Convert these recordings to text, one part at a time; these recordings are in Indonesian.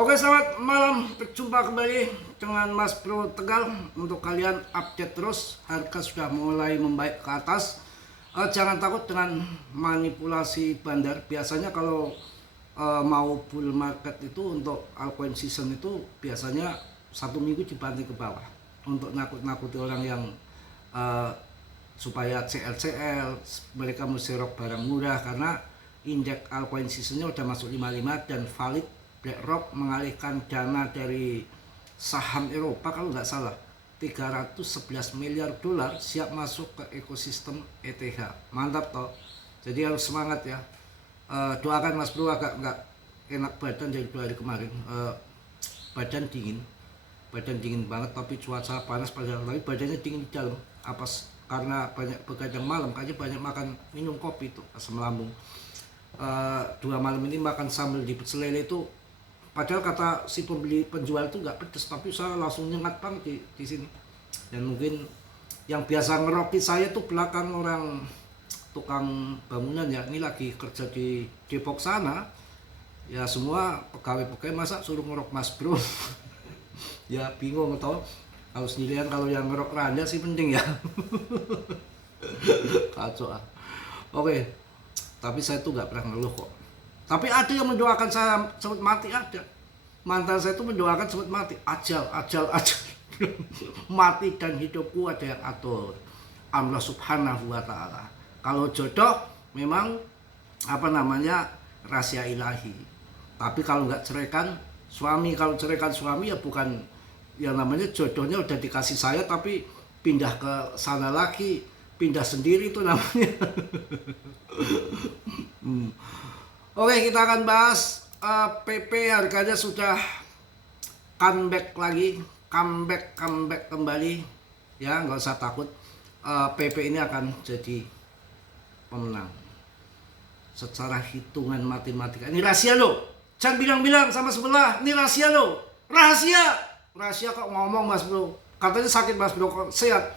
Oke, selamat malam. Berjumpa kembali dengan Mas Bro Tegal. Untuk kalian update terus, harga sudah mulai membaik ke atas. Jangan takut dengan manipulasi bandar. Biasanya kalau mau bull market itu untuk altcoin season itu biasanya 1 minggu dibanting ke bawah untuk nakut-nakuti orang yang supaya CL mereka mesti barang murah, karena indeks altcoin seasonnya udah masuk 55 dan valid. BlackRock mengalihkan dana dari saham Eropa kalau nggak salah 311 miliar dolar siap masuk ke ekosistem ETH. Mantap toh. Jadi harus semangat ya. Doakan Mas Bro agak nggak enak badan dari 2 hari kemarin. Badan dingin banget, tapi cuaca panas padahal, tapi badannya dingin di dalam. Karena banyak begadang malam, kayaknya banyak makan minum kopi tuh asam lambung. 2 malam ini makan sambal di pecel lele itu, padahal kata si penjual itu nggak pedes, tapi saya langsung nyengat banget di sini. Dan mungkin yang biasa ngerokit saya tuh belakang orang tukang bangunan ya, ini lagi kerja di Depok sana ya, semua pegawai masa suruh ngerok Mas Bro. Ya bingung tau, kalau sendirian, kalau yang ngerok randa sih penting ya. Kacau ah. Oke, tapi saya tuh nggak pernah ngeluh kok. Tapi ada yang mendoakan saya cepat mati, ada. Mantan saya itu mendoakan cepat mati. Ajal. Mati dan hidupku ada yang atur Allah Subhanahu wa Ta'ala. Kalau jodoh memang rahasia ilahi. Tapi kalau nggak ceraikan suami, kalau ceraikan suami ya bukan yang namanya jodohnya udah dikasih saya, tapi pindah ke sana lagi, pindah sendiri itu namanya. Oke, kita akan bahas PP harganya sudah comeback kembali ya, nggak usah takut. PP ini akan jadi pemenang secara hitungan matematika. Ini rahasia loh, jangan bilang-bilang sama sebelah, ini rahasia loh, rahasia kok ngomong Mas Bro, katanya sakit Mas Bro, kok sehat.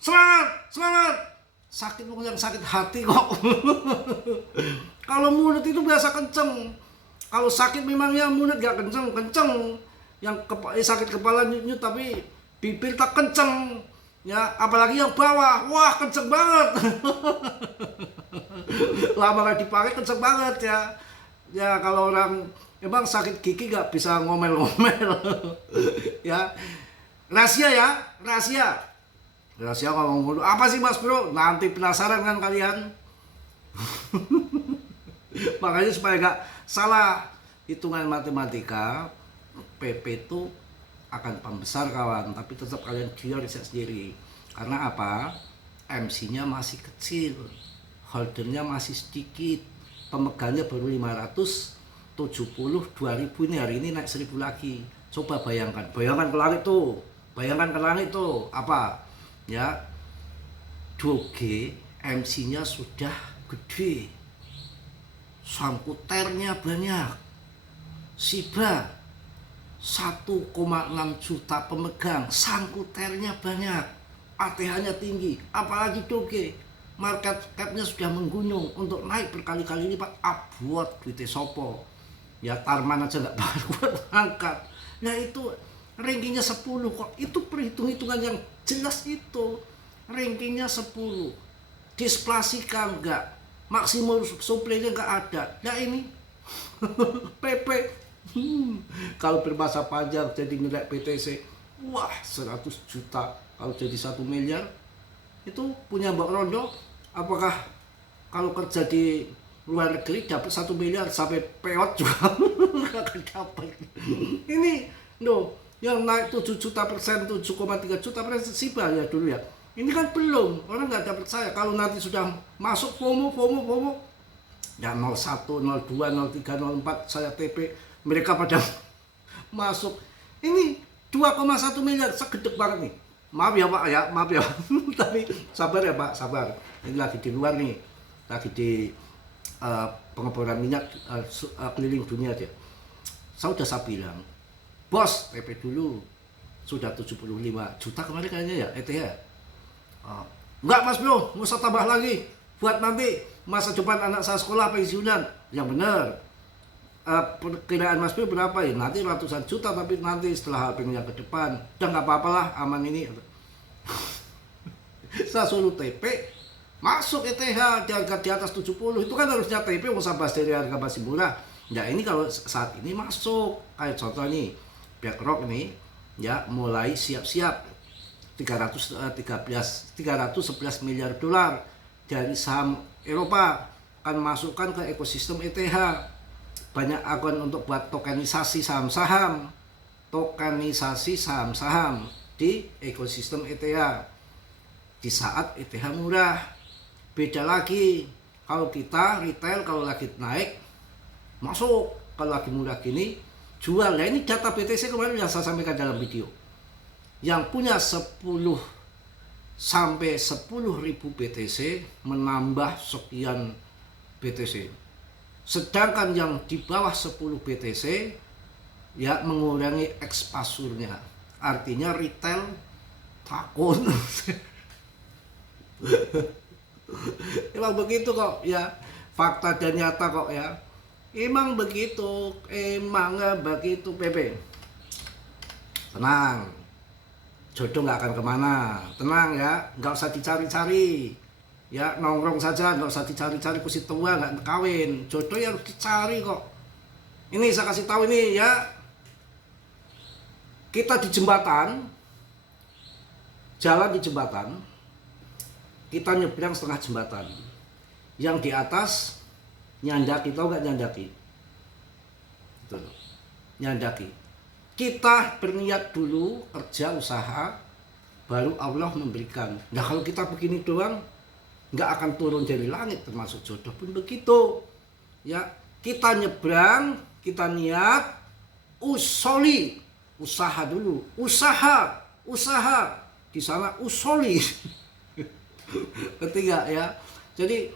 Semangat. Sakit bukan yang sakit hati kok. Kalau mulut itu biasa kenceng. Kalau sakit memangnya mulut gak kenceng. Yang sakit kepala nyut, tapi bibir tak kenceng. Ya, apalagi yang bawah, wah kenceng banget. Lama gak dipakai kenceng banget ya. Ya kalau orang emang sakit gigi gak bisa ngomel-ngomel. Ya, rahasia ngomong mulu. Apa sih Mas Bro? Nanti penasaran kan kalian? Makanya supaya gak salah hitungan matematika, PP itu akan pembesar kawan, tapi tetap kalian dia riset sendiri. Karena apa? MC-nya masih kecil, holdernya masih sedikit, pemegangnya baru 572.000, ini hari ini naik 1.000 lagi. Coba bayangkan ke langit tuh apa? Ya, Doge MC-nya sudah gede, sangkuternya banyak, Shiba 1,6 juta pemegang, sangkuternya banyak, ATH-nya tinggi, apalagi Doge market cap-nya sudah menggunung, untuk naik berkali-kali lipat abot duitnya sopo ya, Tarman aja nggak kuat angkat. Nah itu rankingnya 10 kok, itu perhitungan yang jelas, itu rankingnya 10, displasikan enggak, maksimum supply-nya enggak ada. Nah ini PP kalau bermasa panjang jadi nilai PTC wah 100 juta, kalau jadi 1 miliar itu punya Mbak Rondo. Apakah kalau kerja di luar negeri dapat 1 miliar sampai peot juga nggak akan dapat. Ini loh, yang naik 7 juta persen, 7,3 juta persen Shiba ya dulu ya. Ini kan belum, orang nggak dapat saya. Kalau nanti sudah masuk FOMO ya 01, 02, 03, 04 saya TP, mereka pada masuk. Ini 2,1 miliar, segedek banget nih. Maaf ya Pak ya. Tapi sabar ya Pak, sabar. Ini lagi di luar nih, lagi di pengeboran minyak keliling dunia aja. Saya bilang, bos TP dulu sudah 75 juta kemarin kayaknya ya ETH. Enggak Mas Bro, nggak usah tambah lagi buat nanti masa depan anak saya sekolah pensiunan. Yang benar perkiraan Mas Prio berapa ya? Nanti ratusan juta, tapi nanti setelah halvingnya ke depan. Udah nggak apa-apa lah, aman ini. Saya suruh TP, masuk ETH di harga di atas 70. Itu kan harusnya TP usah bahas dari harga masih murah. Ya ini kalau saat ini masuk. Kayak contoh nih, BlackRock nih, ya mulai siap-siap 311 miliar dolar dari saham Eropa akan masukkan ke ekosistem ETH. Banyak akun untuk buat tokenisasi saham-saham di ekosistem ETH di saat ETH murah. Beda lagi kalau kita retail, kalau lagi naik masuk, kalau lagi murah gini jual. Nah ini data BTC kemarin yang saya sampaikan dalam video, yang punya 10 sampai 10.000 BTC menambah sekian BTC. Sedangkan yang di bawah 10 BTC ya mengurangi ekspasurnya. Artinya retail takut. Emang begitu kok ya, fakta dan nyata kok ya. Emang begitu, emangnya begitu Pepe. Tenang, jodoh nggak akan kemana. Tenang ya, nggak usah dicari-cari. Ya nongkrong saja, nggak usah dicari-cari kursi tua, nggak kawin. Jodoh ya harus dicari kok. Ini saya kasih tahu ini ya, kita di jembatan, jalan di jembatan, kita nyebrang setengah jembatan. Yang di atas nyandaki, tahu nggak nyandaki? Itu nyandaki. Kita berniat dulu kerja usaha, baru Allah memberikan. Nah kalau kita begini doang, nggak akan turun dari langit, termasuk jodoh pun begitu ya. Kita nyebrang, kita niat usoli, usaha dulu, usaha di sana usoli. Ketiga ya, jadi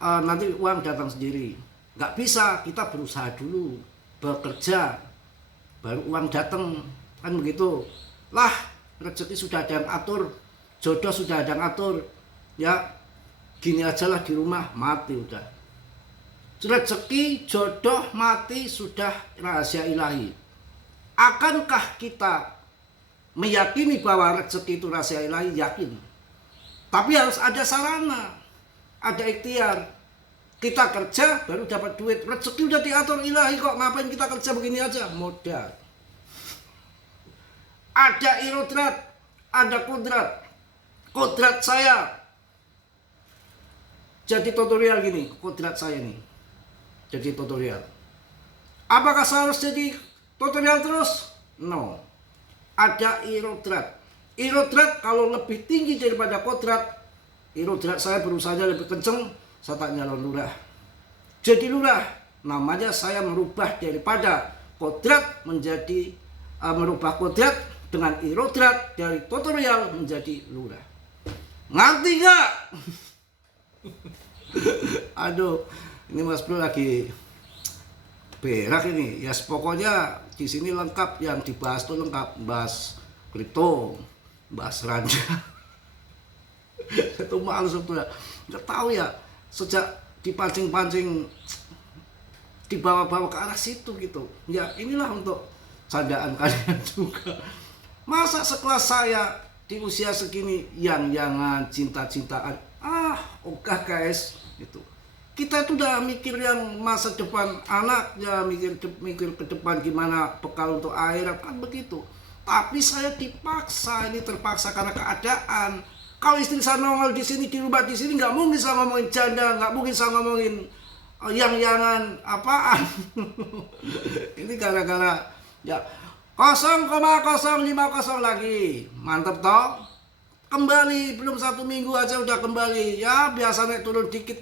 nanti uang datang sendiri. Nggak bisa, kita berusaha dulu, bekerja, baru uang datang, kan begitu lah. Rezeki sudah ada yang atur, jodoh sudah ada yang atur ya. Gini aja lah di rumah, mati udah. Rezeki, jodoh, mati sudah rahasia ilahi. Akankah kita meyakini bahwa rezeki itu rahasia ilahi? Yakin. Tapi harus ada sarana, ada ikhtiar. Kita kerja baru dapat duit. Rezeki udah diatur ilahi kok, ngapain kita kerja begini aja? Modal. Ada irodrat, ada kudrat. Kudrat saya jadi tutorial gini, kodrat saya nih jadi tutorial. Apakah saya harus jadi tutorial terus? No. Ada irodrat. Irodrat kalau lebih tinggi daripada kodrat, irodrat saya berusahanya lebih kenceng, saya tak nyalon lurah. Jadi lurah, namanya saya merubah daripada kodrat menjadi merubah kodrat dengan irodrat dari tutorial menjadi lurah. Ngerti gak? Aduh, ini Mas Bro lagi berak ini. Ya pokoknya di sini lengkap, yang dibahas tuh lengkap, bahas kripto, bahas ranja. Itu malu sebetulnya. Nggak tahu ya, sejak dipancing-pancing dibawa-bawa ke arah situ gitu. Ya inilah untuk candaan kalian juga. Masa sekelas saya di usia segini yang jangan cinta-cintaan. Oke guys, gitu. Kita itu udah mikir yang masa depan anaknya, mikir ke depan gimana bekal untuk akhirat, kan begitu. Tapi saya dipaksa, ini terpaksa karena keadaan. Kalau istri saya nongol di sini, di rumah di sini, nggak mungkin saya ngomongin janda, nggak mungkin saya ngomongin yang apaan. Ini gara-gara ya 0,050 lagi, mantep toh. Kembali, belum 1 minggu aja udah kembali. Ya biasa naik turun dikit.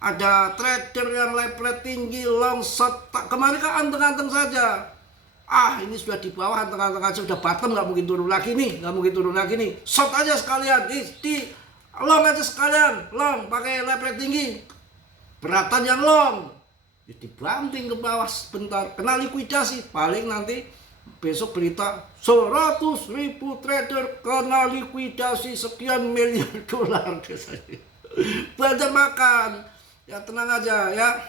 Ada trader yang level tinggi, long shot. Kemarin kan anteng-anteng saja. Ini sudah di bawah, anteng-anteng aja udah bottom, nggak mungkin turun lagi nih, nggak mungkin turun lagi nih. Shot aja sekalian, di long aja sekalian, long pakai level tinggi. Beratan yang long, jadi banting ke bawah sebentar, kena likuidasi, paling nanti besok berita 100.000 trader kena likuidasi sekian miliar dolar. Banyak makan. Ya tenang aja ya.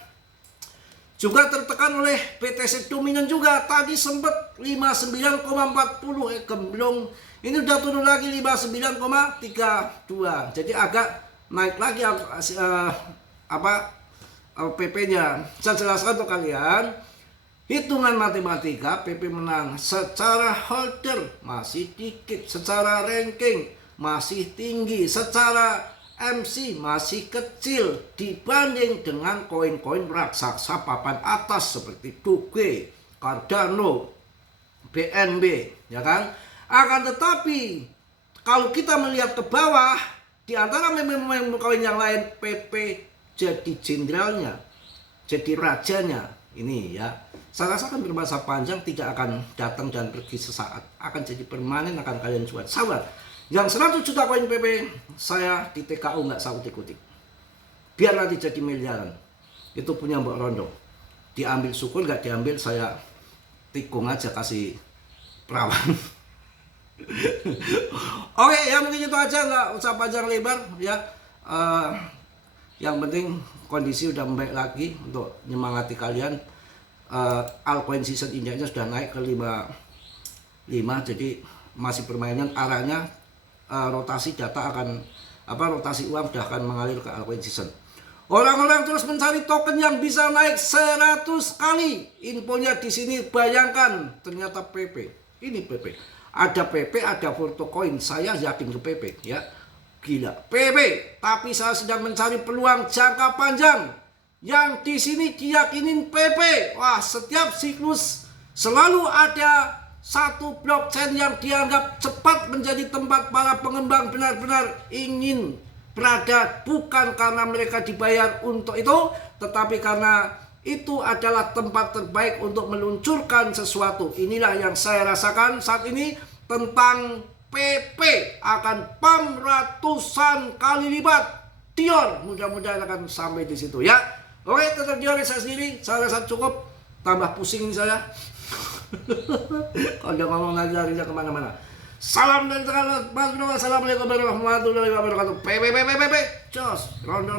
Juga tertekan oleh PTC dominan juga. Tadi sempat 59,40 gemblong. Ini udah turun lagi 59,32. Jadi agak naik lagi PP-nya. Saya jelaskan untuk kalian. Hitungan matematika PP menang secara holder masih dikit, secara ranking masih tinggi, secara MC masih kecil dibanding dengan koin-koin raksasa papan atas seperti Doge, Cardano, BNB, ya kan? Akan tetapi kalau kita melihat ke bawah, di antara meme-meme koin yang lain, PP jadi jenderalnya, jadi rajanya. Ini ya, saya rasakan bermasa panjang tidak akan datang dan pergi sesaat, akan jadi permanen, akan kalian buat sabar. Yang 100 juta koin PP saya di TKU nggak saya utik-utik, biar nanti jadi miliaran. Itu punya Mbak Rondo, diambil syukur, nggak diambil saya tikung aja, kasih perawan. Oke, ya mungkin itu aja, nggak usah panjang lebar ya. Yang penting kondisi udah membaik lagi untuk menyemangati kalian. Altcoin season indexnya sudah naik ke 55, jadi masih permainan arahnya rotasi data akan rotasi uang sudah akan mengalir ke altcoin season. Orang-orang terus mencari token yang bisa naik 100 kali. Infonya di sini, bayangkan ternyata PP. Ini PP. Ada PP, ada Fortocoin. Saya yakin ke PP ya. Gila, PP. Tapi saya sedang mencari peluang jangka panjang. Yang di sini diyakinin PP. Wah, setiap siklus selalu ada satu blockchain yang dianggap cepat menjadi tempat para pengembang benar-benar ingin berada, bukan karena mereka dibayar untuk itu, tetapi karena itu adalah tempat terbaik untuk meluncurkan sesuatu. Inilah yang saya rasakan saat ini tentang PP akan pump ratusan kali lipat. Dior, mudah-mudahan akan sampai di situ ya. Oke, tetap Dior saya sendiri, saya rasa cukup. Tambah pusing saya. Kalau udah ngomong lagi larinya kemana-mana. Salam dari Tegal. Assalamualaikum warahmatullahi wabarakatuh. PP. Jos. Rondo.